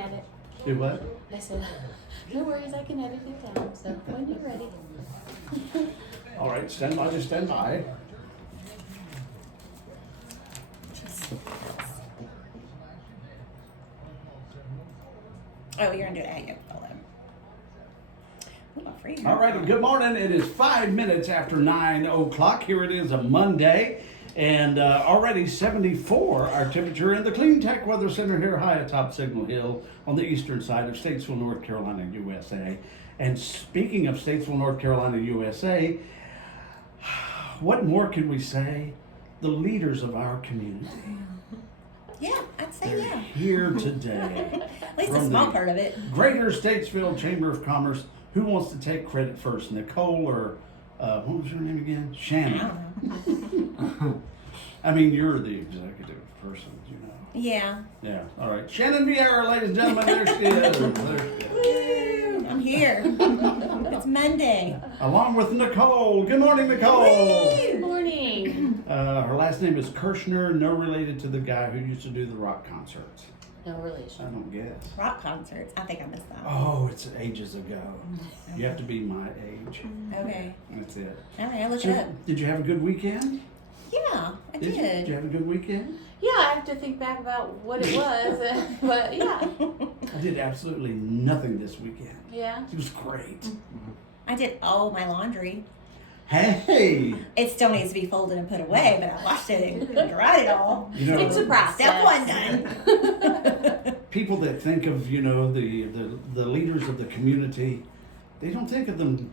edit. Do what? I said, no worries, I can edit it down. So when you're ready. All right, stand by, just stand by. Oh, you're gonna do it. Yeah, follow. Ooh, I'm free. All right, good morning. It is 5 minutes after 9 o'clock. Here it is, a Monday, and already 74 our temperature in the Clean Tech Weather Center here high atop Signal Hill on the eastern side of Statesville, North Carolina, USA. And speaking of Statesville, North Carolina, USA, what more can we say? The leaders of our community. Yeah, I'd say They're yeah. here today. At least a from small the part of it. Greater Statesville Chamber of Commerce. Who wants to take credit first? Nicole or what was your name again? Shannon. I mean, you're the executive person, you know. Yeah. Yeah. All right. Shannon Vieira, ladies and gentlemen, there she is. There she is. Woo! I'm here. It's Monday. Along with Nicole. Good morning, Nicole. Good morning. Her last name is Kirshner, no related to the guy who used to do the rock concerts. No I relation. don't guess. Rock concerts. I think I missed that. Oh, it's ages ago. You have to be my age. Okay. That's it. All right, I'll look So, it up. did you have a good weekend? Yeah, I Did you? Did you have a good weekend? Yeah, I have to think back about what it was, but yeah. I did absolutely nothing this weekend. Yeah. It was great. I did all my laundry. Hey! It still needs to be folded and put away, but I washed it and dried it all. You know, It's a process. Step one done. people that think of, you know, the leaders of the community, they don't think of them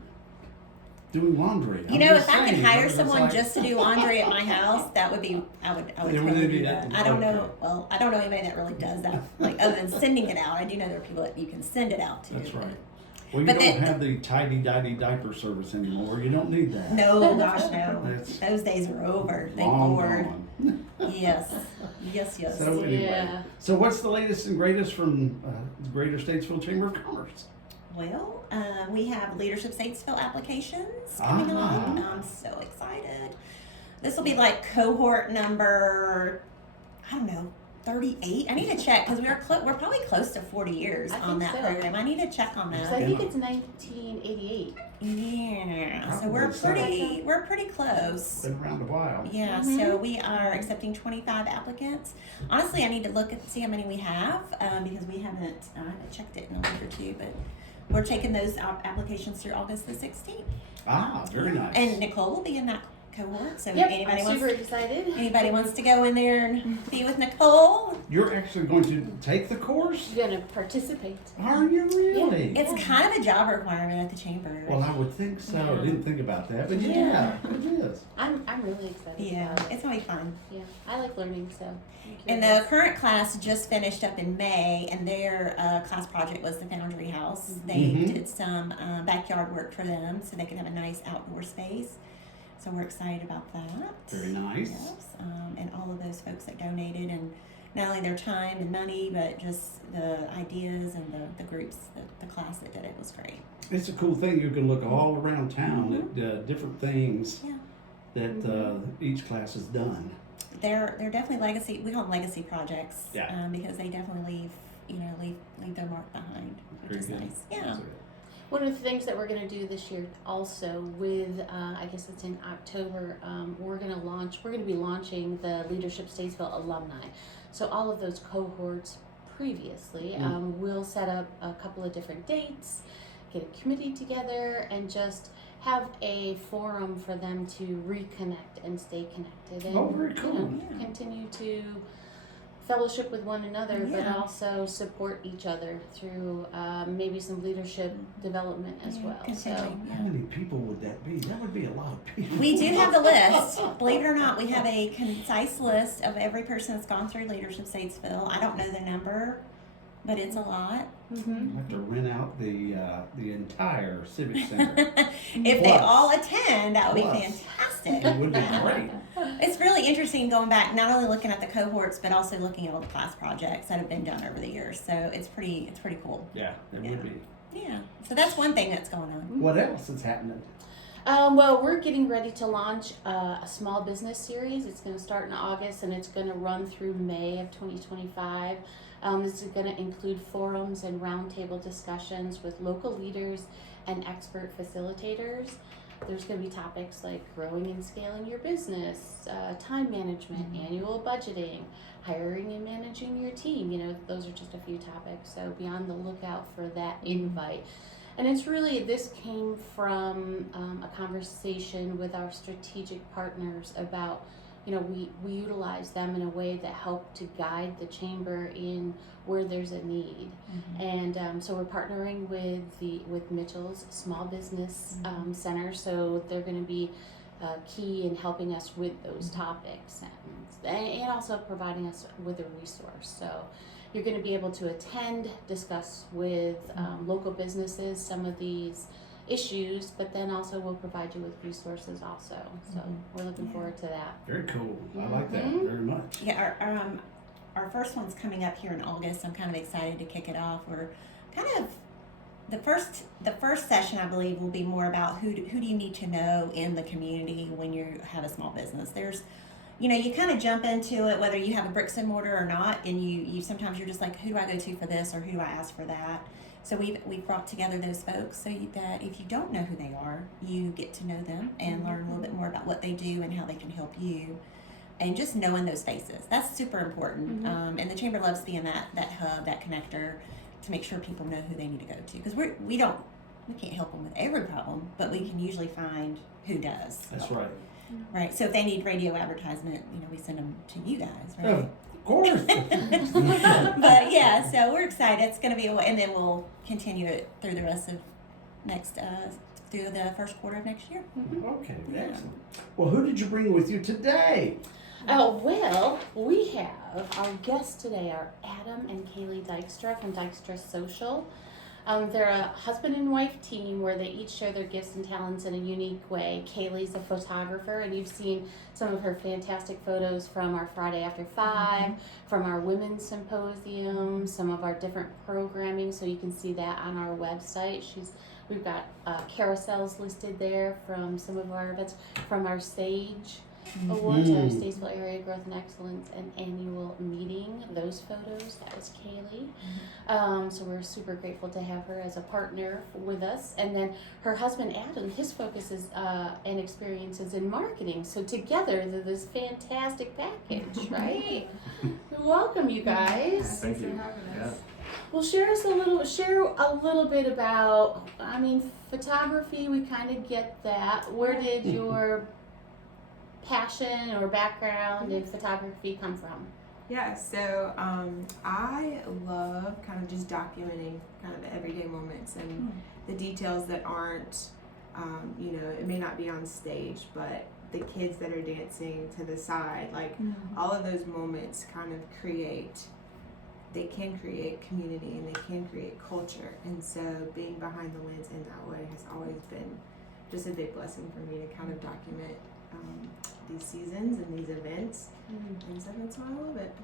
doing laundry. You know, if I could hire someone just to do laundry at my house, that would be, I would They would totally do do that. that. I don't know, Okay. well, I don't know anybody that really does that, like, other than sending it out. I do know there are people that you can send it out to. That's but- right. Well, you But don't then- have the tidy-didy diaper service anymore. You don't need that. No, gosh, no. That's Those days are over, thank long Lord. gone. Yes, yes, yes. So anyway, Yeah. so what's the latest and greatest from the Greater Statesville Chamber of Commerce? Well, we have Leadership Statesville applications coming on. I'm so excited. This will be like cohort number, I don't know, 38. I need to check because we're probably close to 40 years I on think that so. program. I need to check on So that. I think it's 1988. Yeah, so Probably so. we're pretty close. Been around a while. Yeah, Mhm. so we are accepting 25 applicants. Honestly, I need to look and see how many we have because we haven't I haven't checked it in a week or two, but we're taking those applications through August the 16th. Ah, very nice. And Nicole will be in that cohort, so Yep, anybody I'm wants super excited. anybody wants to go in there and be with Nicole. You're actually going to take the course? I'm gonna participate. Are you really? It's kind of a job requirement at the chamber. Well, I would think so. Yeah. I didn't think about that, but Yeah. yeah, it is. I'm really excited. Yeah, About it. it's gonna be fun. Yeah, I like learning, so. I'm And curious. the current class just finished up in May, and their class project was the Foundry House. They Mhm. did some backyard work for them so they could have a nice outdoor space. So we're excited about that. Very nice. Yes, and all of those folks that donated, and not only their time and money, but just the ideas and the groups, the class that did it was great. It's a cool thing. You can look all around town at different things Yeah. that each class has done. They're definitely legacy. We call them legacy projects. Yeah. Because they definitely leave their mark behind, which Very is good. nice. Yeah. That's it. One of the things that we're going to do this year also with, I guess it's in October, we're going to be launching the Leadership Statesville alumni. So all of those cohorts previously, we'll set up a couple of different dates, get a committee together, and just have a forum for them to reconnect and stay connected. And, Oh, very cool. Yeah. Continue to fellowship with one another, but Yeah. also support each other through maybe some leadership development as Yeah, well. So continuing, How many people would that be? That would be a lot of people. We do have the list. Believe it or not, we have a concise list of every person that's gone through Leadership Statesville. I don't know the number, but it's a lot. You have to rent out the entire civic center. If they Plus. all attend, that would be Plus. fantastic. It would be great. It's really interesting going back, not only looking at the cohorts, but also looking at all the class projects that have been done over the years. So it's pretty cool. Yeah, it Yeah. would be. Yeah. So that's one thing that's going on. What else is happening? Well, we're getting ready to launch a small business series. It's going to start in August and it's going to run through May of 2025. This is going to include forums and roundtable discussions with local leaders and expert facilitators. There's going to be topics like growing and scaling your business, time management, annual budgeting, hiring and managing your team. You know, those are just a few topics. So be on the lookout for that invite. And it's really, this came from a conversation with our strategic partners about, you know, we utilize them in a way that help to guide the chamber in where there's a need. And so we're partnering with Mitchell's Small Business Center, so they're going to be key in helping us with those topics and also providing us with a resource. So you're going to be able to attend, discuss with local businesses some of these issues, but then also we'll provide you with resources also. So we're looking forward to that. Very cool. I like that very much. Yeah, our first one's coming up here in August. I'm kind of excited to kick it off. We're kind of the first session, I believe, will be more about who do you need to know in the community when you have a small business. There's, you know, you kind of jump into it whether you have a bricks and mortar or not, and you sometimes you're just like, who do I go to for this or who do I ask for that? So we've brought together those folks so that if you don't know who they are, you get to know them and learn a little bit more about what they do and how they can help you. And just knowing those faces, that's super important. And the chamber loves being that hub, that connector, to make sure people know who they need to go to. Because we can't help them with every problem, but we can usually find who does. That's right. Right. So if they need radio advertisement, you know, we send them to you guys, right? Of course. But yeah, so we're excited. It's going to be, and then we'll continue it through the rest of through the first quarter of next year. Okay, excellent. Well, who did you bring with you today? Oh, well, we have our guests today are Adam and Kaylee Dykstra from Dykstra Social. They're a husband and wife team where they each share their gifts and talents in a unique way. Kaylee's a photographer, and you've seen some of her fantastic photos from our Friday After 5, from our Women's Symposium, some of our different programming, so you can see that on our website. We've got carousels listed there from some of our events, from our SAGE Awards, our Statesville Area Growth and Excellence and annual meeting. Those photos, that was Kaylee. So we're super grateful to have her as a partner with us. And then her husband Adam, his focus is and experience is in marketing. So together they're this fantastic package, right? Welcome, you guys. Thank you. Yeah. Well, share a little bit about. I mean, photography. We kind of get that. Where did your passion or background in photography come from? Yeah, so I love kind of just documenting kind of the everyday moments and the details that aren't, you know, it may not be on stage, but the kids that are dancing to the side, like all of those moments kind of they can create community and they can create culture. And so being behind the lens in that way has always been just a big blessing for me to kind of document these seasons and these events, and so that's why I love it.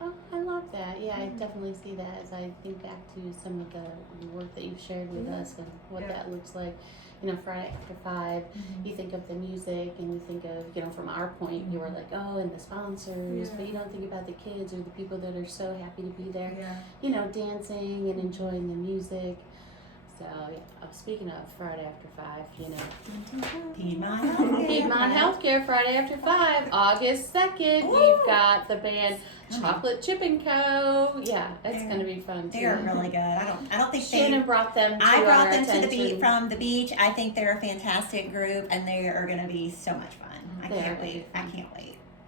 Oh, I love that. Yeah, I definitely see that as I think back to some of the work that you've shared with us and what that looks like. You know, Friday After 5, you think of the music and you think of, you know, from our point, you were like, oh, and the sponsors, but you don't think about the kids or the people that are so happy to be there, you know, dancing and enjoying the music. So, yeah, speaking of Friday After 5, you know. Piedmont Healthcare, Friday After 5, August 2nd. We've got the band Chocolate Chip & Co. Yeah, it's going to be fun, too. They're really good. I don't think Shannon brought them to I brought our them attention. to the beach from the beach. I think they're a fantastic group, and they are going to be so much fun. I can't wait.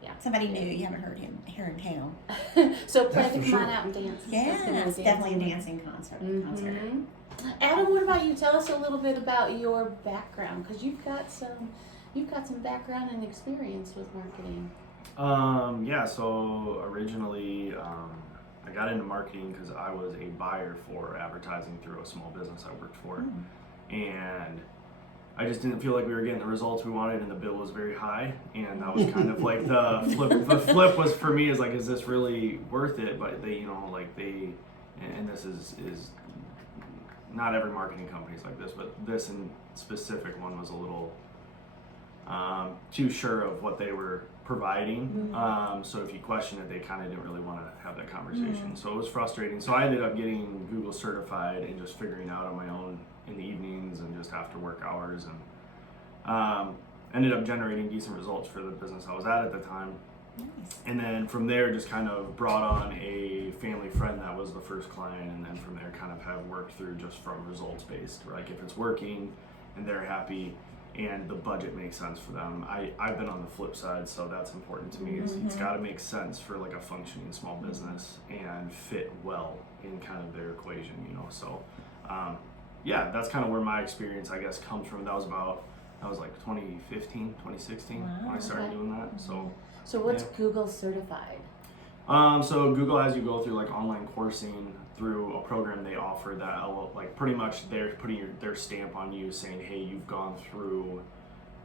Yeah. Somebody new you haven't heard him here in town. So plan That's to for come on sure. out and dance. Yeah, it's definitely a dancing concert. Adam, what about you? Tell us a little bit about your background, because you've got some background and experience with marketing. Yeah, so originally I got into marketing because I was a buyer for advertising through a small business I worked for. And I just didn't feel like we were getting the results we wanted, and the bill was very high. And that was kind of like the flip was for me is like, is this really worth it? But they, you know, like and this is not every marketing company is like this, but this in specific one was a little too sure of what they were providing. So if you question it, they kind of didn't really want to have that conversation. So it was frustrating. So I ended up getting Google certified and just figuring out on my own in the evenings and just after work hours, and ended up generating decent results for the business I was at the time. Nice. And then from there, just kind of brought on a family friend that was the first client, and then from there kind of have worked through just from results based, like if it's working and they're happy and the budget makes sense for them. I've been on the flip side, so that's important to me. It's got to make sense for like a functioning small business and fit well in kind of their equation, you know. So yeah, that's kind of where my experience, I guess, comes from. That was like 2015, 2016 when I started doing that. So what's Google certified? So Google has you go through like online coursing through a program they offer that like pretty much they're putting their stamp on you saying, hey, you've gone through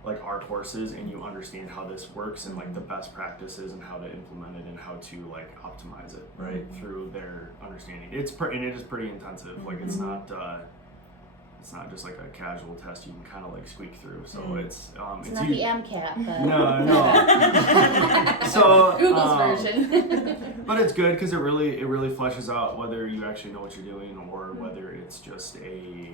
like our courses and you understand how this works and like the best practices and how to implement it and how to like optimize it, right? Through their understanding. And it is pretty intensive. Like it's not just like a casual test you can kind of like squeak through. So it's not the MCAT, but no. So Google's version. But it's good because it really fleshes out whether you actually know what you're doing or whether it's just a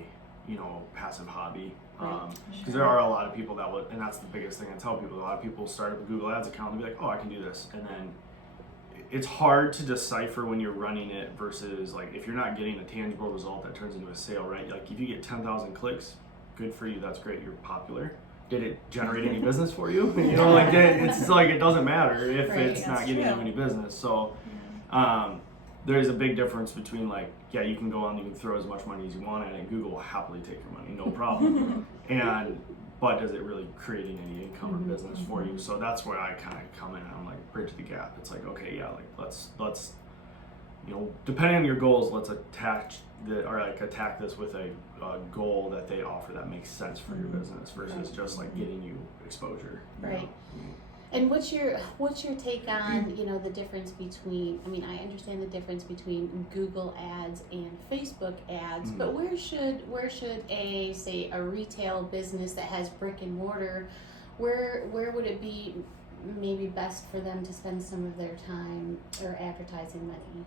passive hobby. Because there are a lot of people that would, and that's the biggest thing I tell people. A lot of people start up a Google Ads account and be like, oh, I can do this, and then it's hard to decipher when you're running it versus like if you're not getting a tangible result that turns into a sale, right? Like if you get 10,000 clicks, good for you, that's great, you're popular. Did it generate any business for you? You know, like it's like it doesn't matter if it's not getting you any business. So there's a big difference between like, yeah, you can go on, you can throw as much money as you want at it, and Google will happily take your money, no problem. But does it really creating any income or business for you? So that's where I kind of come in and I'm like, bridge the gap. It's like, okay, yeah, like let's depending on your goals, let's attack this with a goal that they offer that makes sense for your business versus just like getting you exposure. Right. And what's your take on the difference between? I mean, I understand the difference between Google ads and Facebook ads, but where should a retail business that has brick and mortar, where would it be maybe best for them to spend some of their time or advertising money?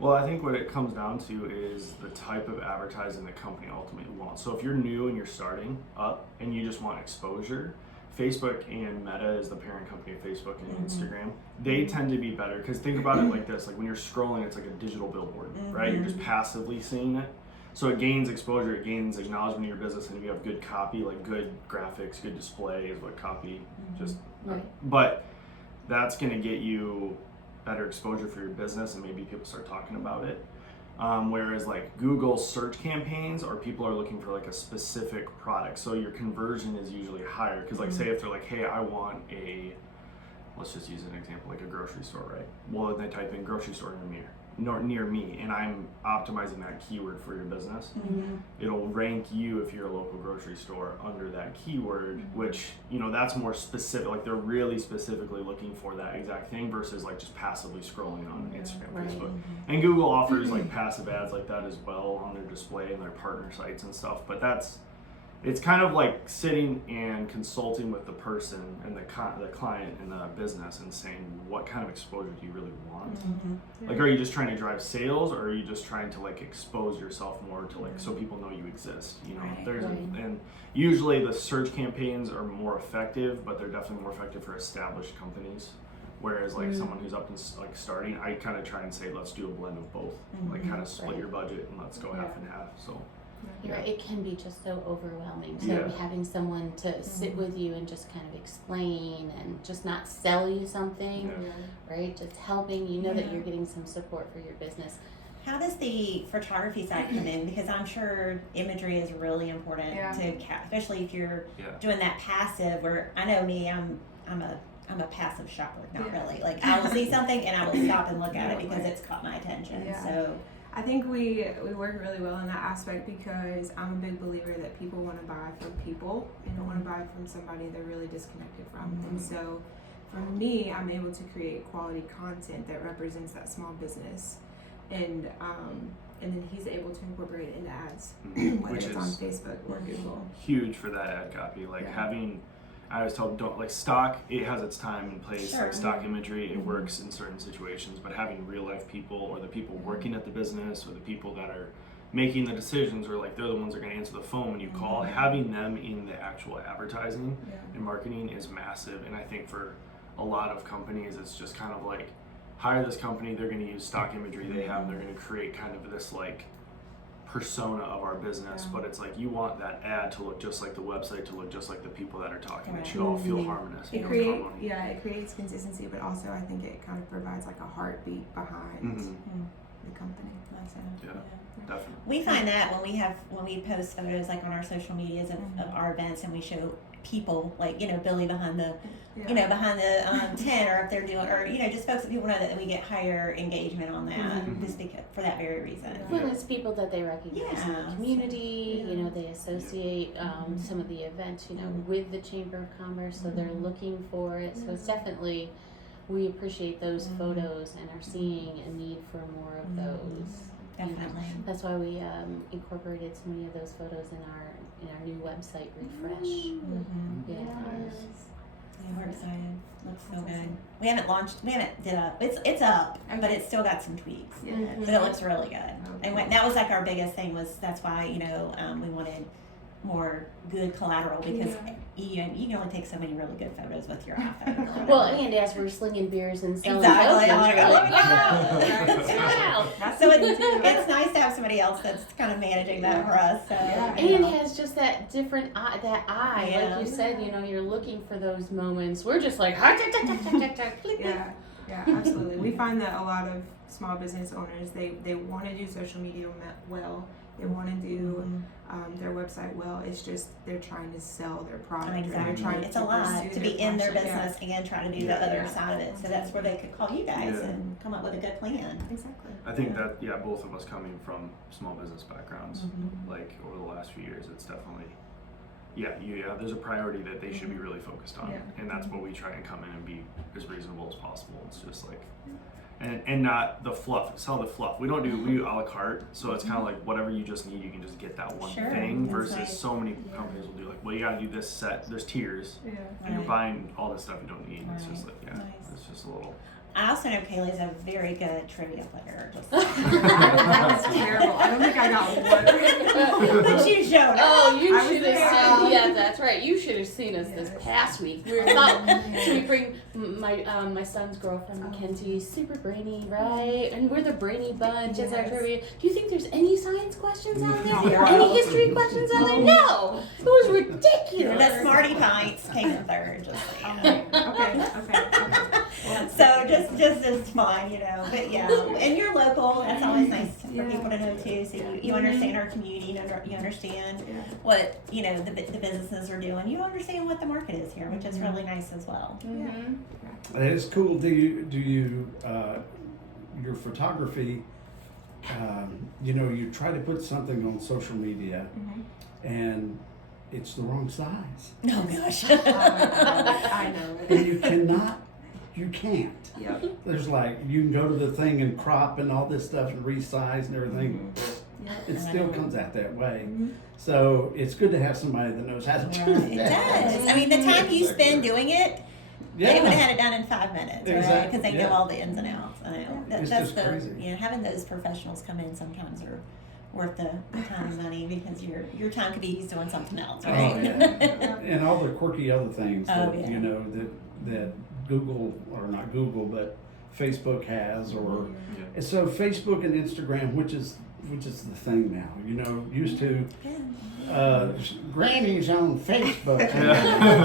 Well, I think what it comes down to is the type of advertising the company ultimately wants. So if you're new and you're starting up and you just want exposure, Facebook and Meta is the parent company of Facebook and Instagram. They tend to be better because think about it like this: like when you're scrolling, it's like a digital billboard, right? You're just passively seeing it. So it gains exposure, it gains acknowledgement of your business, and if you have good copy, like good graphics, good display is what copy just. Right. But that's going to get you better exposure for your business, and maybe people start talking about it. Whereas like Google search campaigns, or people are looking for like a specific product, so your conversion is usually higher. Because like say if they're like, hey, I want let's just use an example, like a grocery store, right? Well, then they type in grocery store near me, and I'm optimizing that keyword for your business. It'll rank you, if you're a local grocery store, under that keyword, which that's more specific. Like they're really specifically looking for that exact thing versus like just passively scrolling on Instagram, Facebook. And Google offers like passive ads like that as well on their display and their partner sites and stuff. But it's kind of like sitting and consulting with the person and the client in the business and saying, what kind of exposure do you really want? Like, are you just trying to drive sales, or are you just trying to like expose yourself more to like so people know you exist? And usually the search campaigns are more effective, but they're definitely more effective for established companies. Whereas like someone who's up and like starting, I kind of try and say, let's do a blend of both. Like kind of split your budget and let's go half and half. So. You're right, it can be just so overwhelming. So having someone to sit with you and just kind of explain and just not sell you something, right? Just helping that you're getting some support for your business. How does the photography side come in? Because I'm sure imagery is really important to especially if you're doing that passive. Or I know me, I'm a passive shopper, not really. Like I will see something and I will stop and look at it because it's caught my attention. So. I think we work really well in that aspect because I'm a big believer that people want to buy from people and don't want to buy from somebody they're really disconnected from. And so for me, I'm able to create quality content that represents that small business. And then he's able to incorporate it into ads, whether it's on Facebook or Google. Huge for that ad copy, like having, I always tell them, don't, like, stock, it has its time and place. Sure. Like stock imagery, it works in certain situations, but having real life people, or the people working at the business, or the people that are making the decisions, or like they're the ones that are going to answer the phone when you call, having them in the actual advertising and marketing is massive. And I think for a lot of companies, it's just kind of like, hire this company, they're going to use stock imagery they have, and they're going to create kind of this like persona of our business, but it's like you want that ad to look just like the website, to look just like the people that are talking. It should all feel harmonious. It creates consistency, but also I think it kind of provides like a heartbeat behind the company. Yeah, definitely. We find that when we post photos like on our social medias of our events, and we show people like Billy behind the behind the tent, or if they're doing, or just folks that people know, that we get higher engagement on that just because, for that very reason. Well, it's people that they recognize in the community. They associate some of the events with the Chamber of Commerce, so they're looking for it. So it's definitely, we appreciate those photos and are seeing a need for more of those. Definitely. That's why we incorporated so many of those photos in our new website refresh. Yeah, we're excited. Looks so good. We haven't did up. It's up, but it's still got some tweaks. But it looks really good. And that was like our biggest thing, was that's why we wanted more good collateral, because you can only take so many really good photos with your iPhone. Well, and as we're slinging beers and selling Exactly. tokens, So it's nice to have somebody else that's kind of managing that for us. So and has just that different eye, like you said, you're looking for those moments. We're just like, yeah, absolutely. We find that a lot of small business owners, they want to do social media well. They want to do their website well. It's just they're trying to sell their product. Exactly. It's a lot to be in their business and try to do the other side of it. So that's where they could call you guys and come up with a good plan. Exactly. I think that both of us coming from small business backgrounds, like over the last few years, it's definitely there's a priority that they should be really focused on, and that's what we try and come in and be as reasonable as possible. It's just like. And not the fluff, sell the fluff. We do a la carte, so it's kind of like whatever you just need, you can just get that one thing, versus so many companies will do like, well, you gotta do this set, there's tiers, and you're buying all this stuff you don't need. It's just like, it's just a little. I also know Kaylee's a very good trivia player. That was terrible. I don't think I got one. But you showed up. Oh, you should have seen. Yeah, that's right. You should have seen us this past week. We were should we bring my son's girlfriend Mackenzie, super brainy, right? And we're the brainy bunch as our trivia. Do you think there's any science questions out there? Any history questions out there? No, it was ridiculous. The Smarty Pints came in third. Just so you know. Okay. So just as fun, But and you're local. That's always nice for people to know too. So you understand our community. You understand what the businesses are doing. You understand what the market is here, which is really nice as well. It is cool. Do you your photography? You try to put something on social media, and it's the wrong size. Oh gosh. I know. And you can't. Yep. There's like, you can go to the thing and crop and all this stuff and resize and everything. It still comes out that way. So it's good to have somebody that knows how to do It does. I mean, the time you spend doing it, they would have had it done in 5 minutes, right? Because they know all the ins and outs. I know. It's That's just crazy. Having those professionals come in sometimes are worth the time and money, because your time could be used doing something else, right? Oh, yeah. And all the quirky other things that that Google, or not Google, but Facebook has, or and so Facebook and Instagram, which is the thing now. Used to Granny's on Facebook.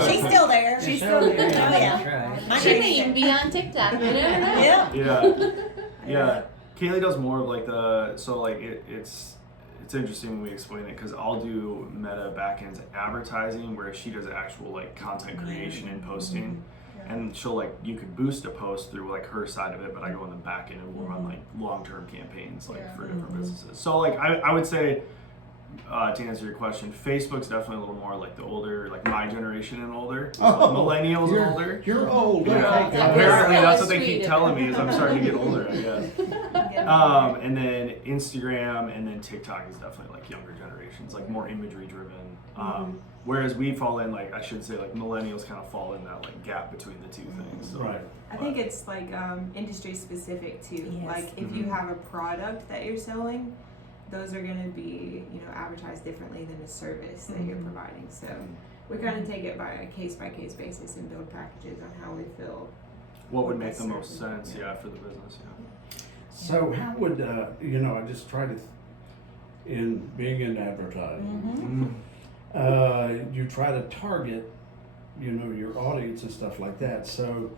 She's still there. She's still there. Oh yeah. Right. She may even be on TikTok. You never know. Yeah. Kaylee does more of like it's interesting when we explain it, because I'll do Meta backends advertising, where she does actual like content creation and posting. And she'll you could boost a post through her side of it, but I go on the back end and we'll run long-term campaigns for different businesses. So I would say, to answer your question, Facebook's definitely a little more the older, my generation and older, millennials and older. You're old. Yeah. Okay, Apparently that's what they keep telling me, is I'm starting to get older, I guess. And then Instagram and then TikTok is definitely like younger generations, like more imagery driven. Whereas we fall in, like, I should say, like millennials kind of fall in that like gap between the two things. So, Right. I think it's like industry specific too. Yes. Like if you have a product that you're selling, those are going to be, you know, advertised differently than a service that you're providing. So we kind of take it by a case basis and build packages on how we feel. what would make the most sense, for the business, So how would, I just try to, in being in advertising, you try to target, your audience and stuff like that. So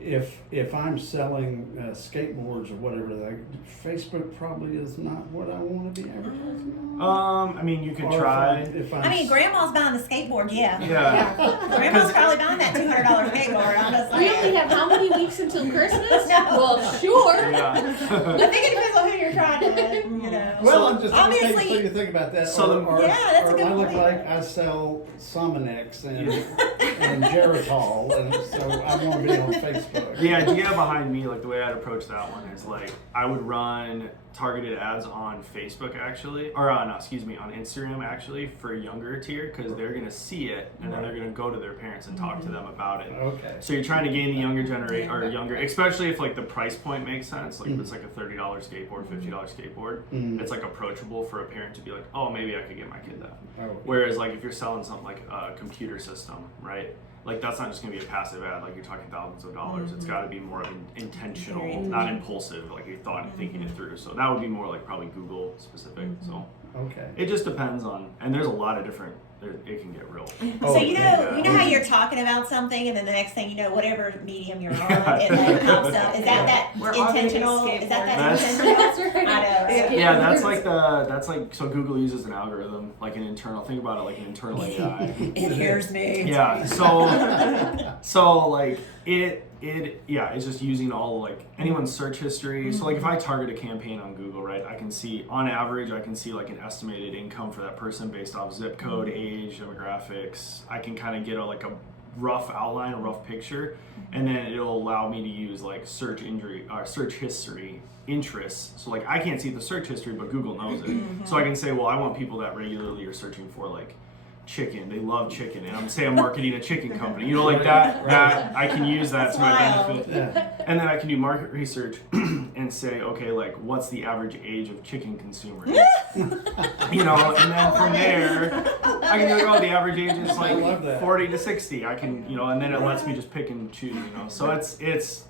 if I'm selling skateboards or whatever, Facebook probably is not what I want to be advertising on. I mean, you could Or try. if I mean, Grandma's buying the skateboard, yeah. Yeah. Grandma's probably buying that $200 skateboard. I'm just We like, only have how many weeks until Christmas? No. Well, sure. Yeah. I think it depends on who you're trying to, Well, I'm just obviously- so you think about that. So Yeah, that's a good I look point. like I sell Sominex and Geritol, and so I want to be on Facebook. The idea behind me, like the way I'd approach that one is like I would run targeted ads on Facebook actually, or on Instagram actually for a younger tier because they're gonna see it and then they're gonna go to their parents and talk to them about it. Okay. So you're trying to gain the younger generation or younger, especially if like the price point makes sense. Like if it's like a $30 skateboard, $50 skateboard, it's like approachable for a parent to be like, oh, maybe I could get my kid that. Okay. Whereas like if you're selling something like a computer system, right? Like that's not just gonna be a passive ad. Like you're talking thousands of dollars. It's got to be more of an intentional, not impulsive. Like you thought and thinking it through. So that would be more like probably Google specific. So Okay. it just depends on, and there's a lot of different. It can get real. So you know yeah. how you're talking about something, and then the next thing you know, whatever medium you're on, it like pops up. Is that We're all gonna intentional? escape Is that That's- intentional? That's right. I know. Yeah, that's like so Google uses an algorithm, like an internal. Think about it like an internal AI. It hears me. Yeah. So like it's just using all like anyone's search history. So like if I target a campaign on Google, right, I can see on average like an estimated income for that person based off zip code, age, demographics. I can kind of get a rough outline, a rough picture, and then it'll allow me to use like search history interests. So like I can't see the search history, but Google knows it. So I can say, well, I want people that regularly are searching for like chicken. They love chicken, and I'm marketing a chicken company. Like that. That I can use that to my wild. benefit. And then I can do market research and say, okay, like what's the average age of chicken consumers? And then from there, I can go, the average age is I love that. like 40 to 60. I can, and then it lets me just pick and choose, So it's,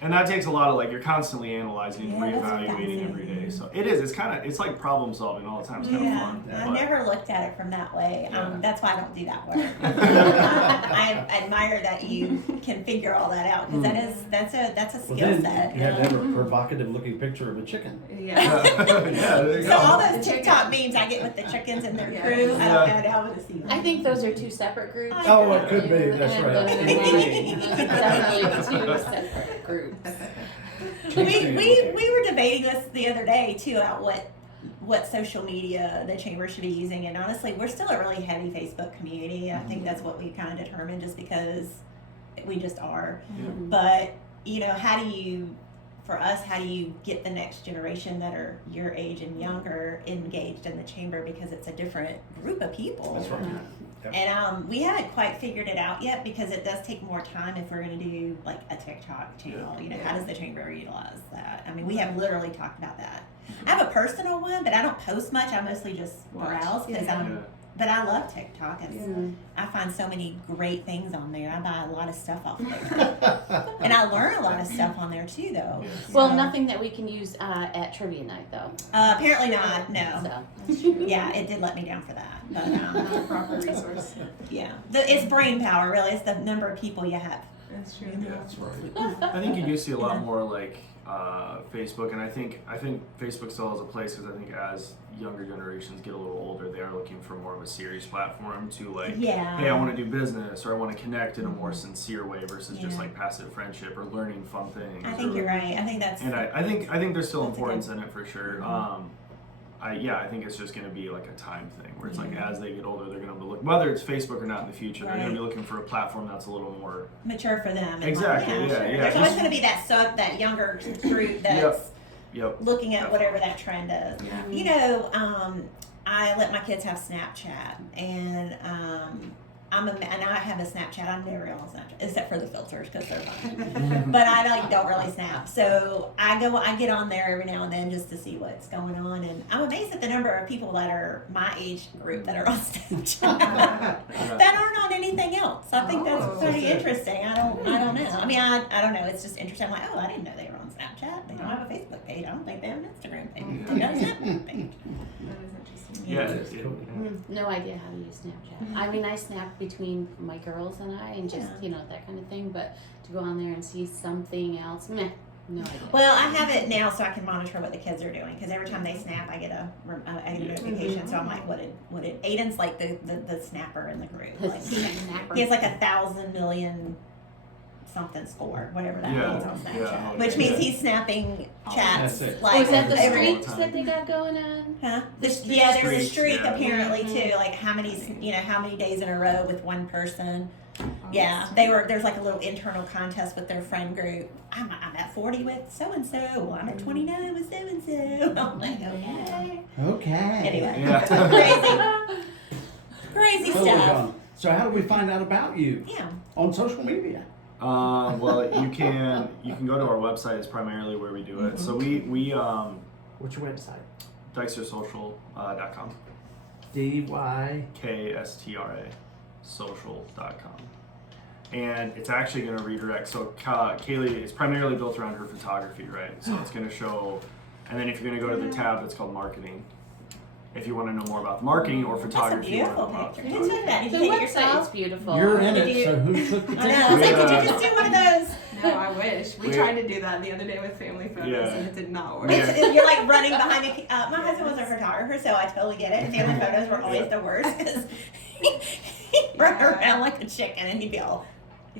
and that takes a lot of like, you're constantly analyzing and Yeah, that's reevaluating every day. So it's like problem solving all the time. It's kind of fun. I've never looked at it from that way. Yeah. That's why I don't do that work. I admire that you can figure all that out because that's a skill Well, then set. you have to have a provocative looking picture of a chicken. Yeah. There you So go. all those TikTok memes I get with the chickens and their crew, I don't know how to see them. I think those are two separate groups. Oh, it could be. That's And right. those are definitely two separate groups. We were debating this the other day too about what social media the chamber should be using, and honestly we're still a really heavy Facebook community. I think that's what we kind of determined just because we just are. But how do you get the next generation that are your age and younger engaged in the chamber, because it's a different group of people. That's right. Yep. And we haven't quite figured it out yet because it does take more time if we're going to do like a TikTok channel. How does the chamber utilize that? I mean, we have literally talked about that. I have a personal one, but I don't post much. I mostly just browse because but I love TikTok. I find so many great things on there. I buy a lot of stuff off there. And I learn a lot of stuff on there too, though. Well, nothing that we can use at trivia night, though. Apparently not, no. So. Yeah, it did let me down for that. But Not a proper resource. yeah, it's brain power, really. It's the number of people you have. That's true. Yeah, that's right. I think you do see a lot more like Facebook, and I think Facebook still has a place because I think as younger generations get a little older, they are looking for more of a serious platform to like, hey, I want to do business or I want to connect in a more sincere way versus just like passive friendship or learning fun things. I think you're right. I think that's. And I think there's still That's importance in it for sure. I think it's just going to be like a time thing where it's like as they get older, they're going to look, whether it's Facebook or not in the future, they're going to be looking for a platform that's a little more mature for them. And exactly. There's always going to be that younger group that's Yep. looking at whatever that trend is. Yeah. You know, I let my kids have Snapchat, and and I have a Snapchat. I'm never on Snapchat except for the filters because they're fun. But I don't really snap. So I get on there every now and then just to see what's going on, and I'm amazed at the number of people that are my age group that are on Snapchat that aren't on anything else. I think that's pretty interesting. I don't know. I mean, I don't know. It's just interesting. I'm like, oh, I didn't know they were on Snapchat. They don't have a Facebook page. I don't think they have an Instagram page. They got a Snapchat page. That is interesting. Yeah. That's cool. No idea how to use Snapchat. I mean, I snap between my girls and I, and just that kind of thing. But to go on there and see something else, meh, no idea. Well, I have it now so I can monitor what the kids are doing because every time they snap, I get a notification. So I'm like, what did Aiden's like the snapper in the group? Like he has like 1,000 million something score, whatever that means on Snapchat, which means he's snapping chats. Like, is that the every streaks that they got going on? Huh? There's a streak apparently too. Like how many days in a row with one person. Yeah, there's like a little internal contest with their friend group. I'm at 40 with so and so. Well, I'm at 29 with so and so. I'm like, okay. Anyway, crazy stuff. So how do we find out about you? Yeah. On social media. Well, you can go to our website. It's primarily where we do it. So we What's your website? DykstraSocial.com. DYKSTRA. social.com. And it's actually going to redirect. So Kaylee is primarily built around her photography, right? So it's going to show, and then if you're going to go to the tab that's called marketing, if you want to know more about the marketing or photography. That's a beautiful picture. Who took that? Did The you take it website yourself? is beautiful. You're in it, so who took the I know. I was like, picture? did you just do one of those? No, I wish. We tried to do that the other day with family photos, Yeah. and it did not work. Yeah. You're like running behind the. My husband was a photographer, so I totally get it. Family photos were always the worst because he'd run around like a chicken and he'd be all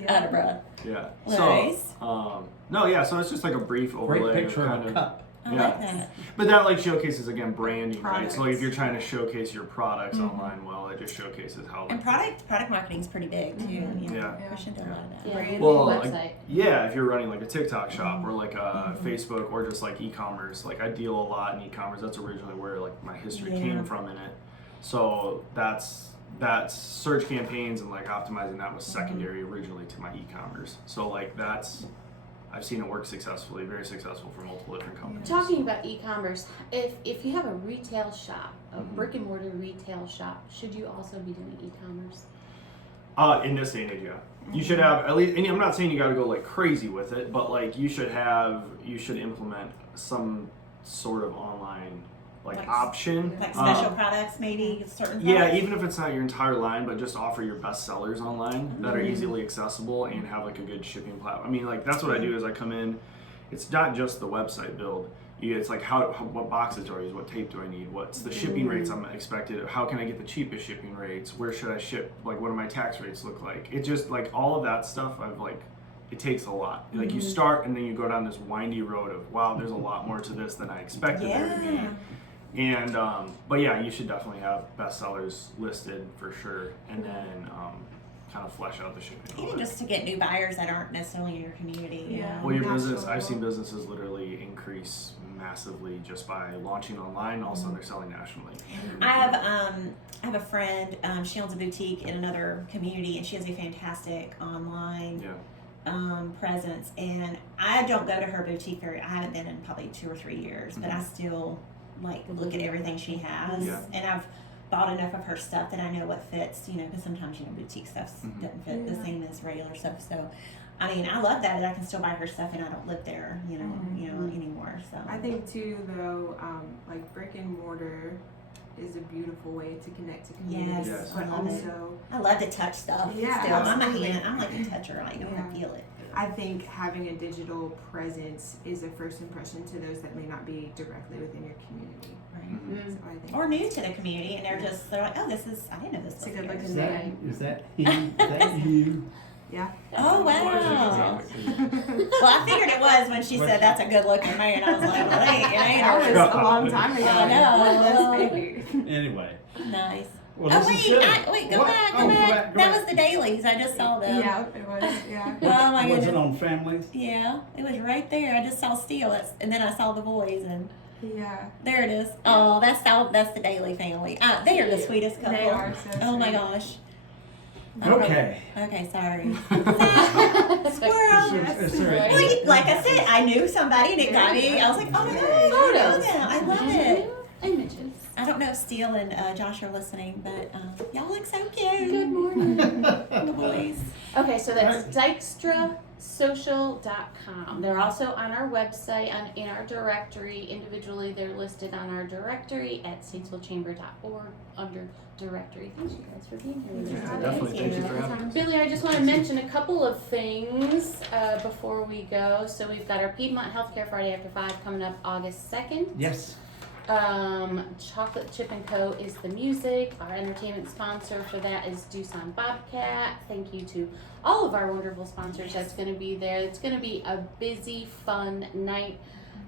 out of breath. Yeah. Nice. So it's just like a brief overlay Great picture of of kind a of. cup. I like that. But that like showcases again branding, right? So like if Products. you're trying to showcase your products online, well, it just showcases how. And product marketing is pretty big too. You know, Yeah. push into a lot of that. Yeah, Branding. Well, website. Yeah, if you're running like a TikTok shop or like a Facebook or just like e-commerce, like I deal a lot in e-commerce. That's originally where like my history came from in it. So that's search campaigns and like optimizing that was secondary originally to my e-commerce. So like I've seen it work successfully, very successful for multiple different companies. Talking about e-commerce, if you have a retail shop, a brick and mortar retail shop, should you also be doing e-commerce? In this day and age, yeah. You should have at least, and I'm not saying you got to go like crazy with it, but like you should implement some sort of online like option. Like special products, maybe certain. Yeah, products. even if it's not your entire line, but just offer your best sellers online that are easily accessible and have like a good shipping platform. I mean, like that's what I do is I come in. It's not just the website build. It's like what boxes do I use? What tape do I need? What's the shipping rates I'm expected? How can I get the cheapest shipping rates? Where should I ship? Like, what do my tax rates look like? It just like all of that stuff. It takes a lot. Like you start and then you go down this windy road of wow, there's a lot more to this than I expected there to be. And but yeah, you should definitely have bestsellers listed for sure, and then kind of flesh out the shipping. Even just to get new buyers that aren't necessarily in your community. You know? Well, your Natural. business, I've seen businesses literally increase massively just by launching online. All of a sudden, they're selling nationally. I have a friend. She owns a boutique in another community, and she has a fantastic online presence. And I don't go to her boutique I haven't been in probably 2 or 3 years, but I still like look at everything she has, and I've bought enough of her stuff that I know what fits. You know, because sometimes boutique stuff doesn't fit the same as regular stuff. So, I mean, I love that I can still buy her stuff, and I don't live there. You know, anymore. So I think too, though, like brick and mortar is a beautiful way to connect to communities. Yes, But I love also, I love to touch stuff. Yeah, still. absolutely. I'm like a toucher. I know how to feel it. I think having a digital presence is a first impression to those that may not be directly within your community. Right. So I think Or new to the community, and they're like, oh, I didn't know this. It's a was good here. look. Is that him? Is that you? Yeah. Oh, wow. Well, I figured it was when she said that's a good looking man. I was like, well, it ain't That was ours. a long time ago. I know. This baby. Anyway. Nice. Well, Oh, this is wait, good. wait, go What? back, Oh, go back. go That back. was the dailies. I just saw them. Yeah, it was. Yeah. Oh, my Was goodness. it on families? Yeah, it was right there. I just saw Steele, and then I saw the boys, and Yeah. there it is. Oh, that's the Daily family. They are the sweetest couple. They are so Oh my sweet. gosh. Okay. Okay, sorry. Is Squirrel. there- is there Right. any- Like I said, I knew somebody, and it got me. I was like, oh my gosh, I love Photos. it. I love it. Images. I don't know if Steele and Josh are listening, but y'all look so cute. Good morning. The boys. Okay, so that's dykstrasocial.com. They're also on our website, in our directory. Individually, they're listed on our directory at statesvillechamber.org under directory. Thanks, you guys, for being here with us Yeah, today. definitely. Thank you for having us. Billy, I just want to mention a couple of things before we go. So we've got our Piedmont Healthcare Friday After 5 coming up August 2nd. Yes. Chocolate Chip & Co. is the music. Our entertainment sponsor for that is Doosan Bobcat. Thank you to all of our wonderful sponsors that's going to be there. It's going to be a busy, fun night.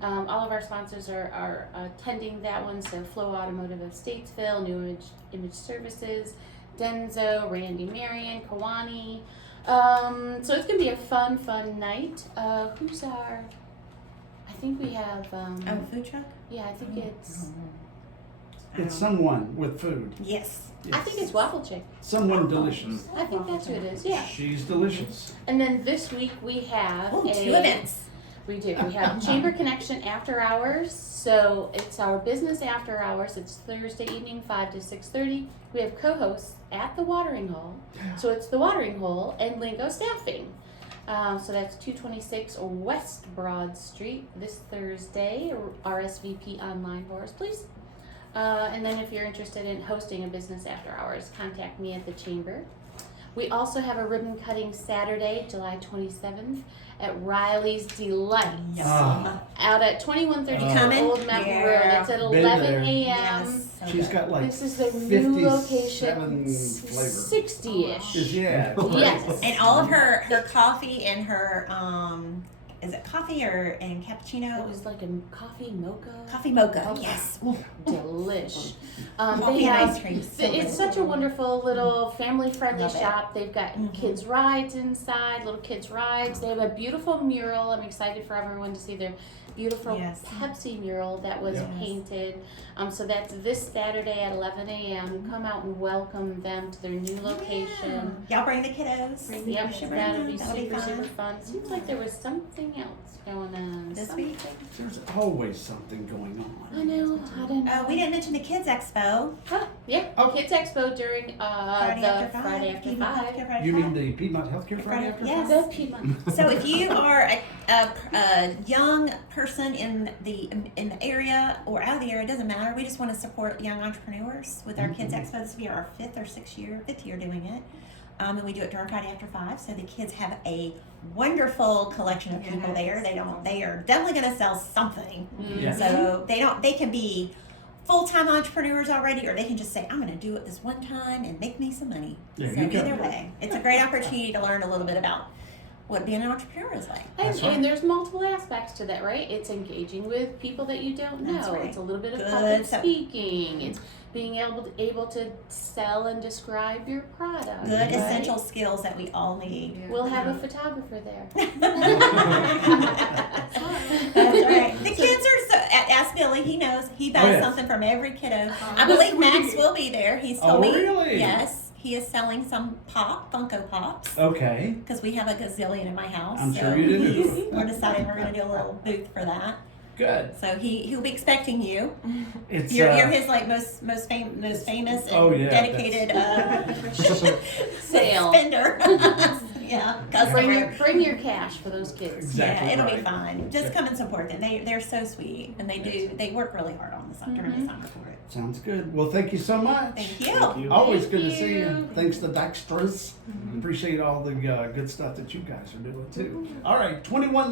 All of our sponsors are attending that one. So Flow Automotive of Statesville, New Image Services, Denzo, Randy Marion, Kawani. So it's going to be a fun night. Who's our... I think we have... Food truck? Yeah, I think it's... It's someone with food. Yes. I think it's Waffle Chick. Someone delicious. I think that's who it is, yeah. She's delicious. And then this week we have Oh, 2 events. We do. We have Chamber Connection After Hours. So it's our business after hours. It's Thursday evening, 5 to 6:30. We have co-hosts at the Watering Hole. So it's the Watering Hole and Lingo Staffing. So that's 226 West Broad Street this Thursday. RSVP online for us, please. And then if you're interested in hosting a business after hours, contact me at the Chamber. We also have a ribbon cutting Saturday, July 27th at Riley's Delight. Yes. Out at 2132 Coming? Old Mountain Yeah. Road. It's at Been 11 there. a.m. Yes. So She's good. got like This is the 57 new location. flavors. 60-ish. Yeah. Yes. And all of her coffee and her is it coffee and cappuccino? It was like a coffee mocha. Coffee mocha. Mocha. Yes. Delish. Coffee They and have, ice cream. So it's good. such a wonderful little family-friendly Love it. shop. They've got kids' rides inside, little kids' rides. They have a beautiful mural. I'm excited for everyone to see their beautiful Yes. Pepsi mural that was Yes. painted. So that's this Saturday at 11 a.m. Come out and welcome them to their new location. Yeah. Y'all bring the kiddos. Yep, You should bring that'll them. be That'll super fun. fun. Seems like there was something else going on This Something- week? There's always something going on. I know. I don't know. We didn't mention the Kids Expo. Yeah, Oh. Kids Expo during Friday the after 5. Friday after Piedmont 5. Healthcare Friday You after mean 5. the Piedmont Healthcare Friday after Yes. The Piedmont. So if you are a young person in the area or out of the area, it doesn't matter. We just want to support young entrepreneurs with our Kids Expo. This will be our fifth year doing it. And we do it during Friday after 5. So the kids have a wonderful collection of people there. They are definitely going to sell something. Yeah. So they can be full-time entrepreneurs already, or they can just say, I'm going to do it this one time and make me some money. There So you go. either way, it's a great opportunity to learn a little bit about what being an entrepreneur is like. That's right. And there's multiple aspects to that, right? It's engaging with people that you don't know. That's right. It's a little bit of Good public stuff. speaking. It's being able to sell and describe your product. Good right? essential skills that we all need. We'll have a photographer there. That's right. The kids are so. Ask Billy. He knows. He buys yes. something from every kiddo. I believe Max will be there. He's told Oh, me. really? Yes, he is selling some Funko Pops. Okay. Because we have a gazillion in my house. I'm so sure you do. We're deciding we're going to do a little booth for that. Good. So he'll be expecting you. It's You're his like most famous and Oh, yeah, dedicated Sale. spender. Yeah, Bring your cash for those kids. Exactly. yeah, it'll be right. fine. Just come and support them. They're so sweet, and they work really hard on the during the summer for it. Sounds good. Well, thank you so much. Thank you. Thank you. Always Thank good to see you. you. Thanks to Dykstras. Appreciate all the good stuff that you guys are doing too. All right, 21 minutes.